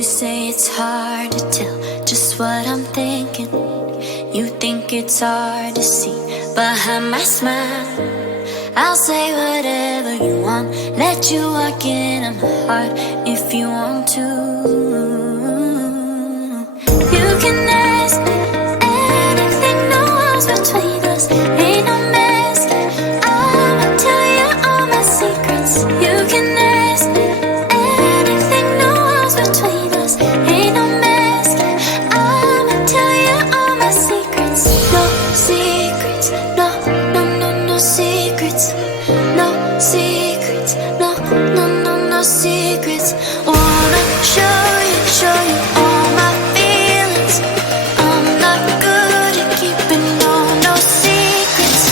You say it's hard to tell just what I'm thinking. You think it's hard to see behind my smile. I'll say whatever you want, let you walk in my heart if you want to. You can ask me anything, no walls between us, ain't no mask. I'ma tell you all my secrets. You can ask me anything, no walls between us, ain't no mask. I'ma tell you all my secrets. No secrets, no, no, no, no secrets. No secrets, no, no, no, no secrets. Wanna show you all my feelings. I'm not good at keeping no secrets.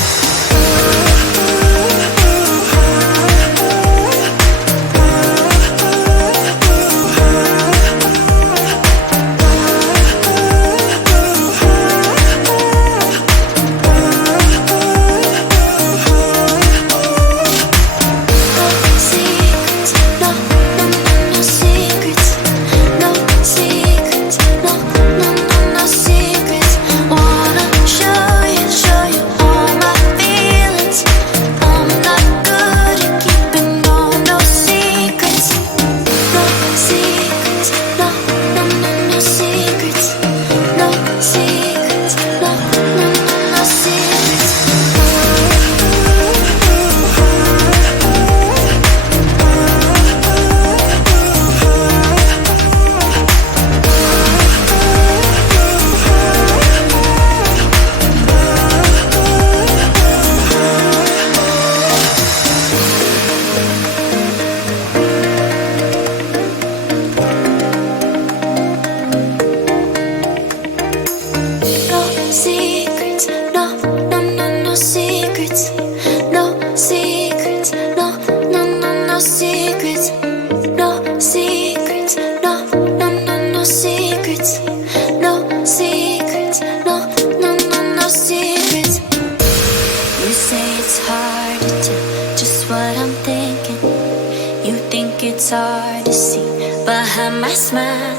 It's hard to see behind my smile.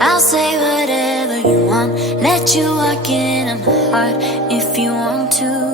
I'll say whatever you want, let you walk in my heart if you want to.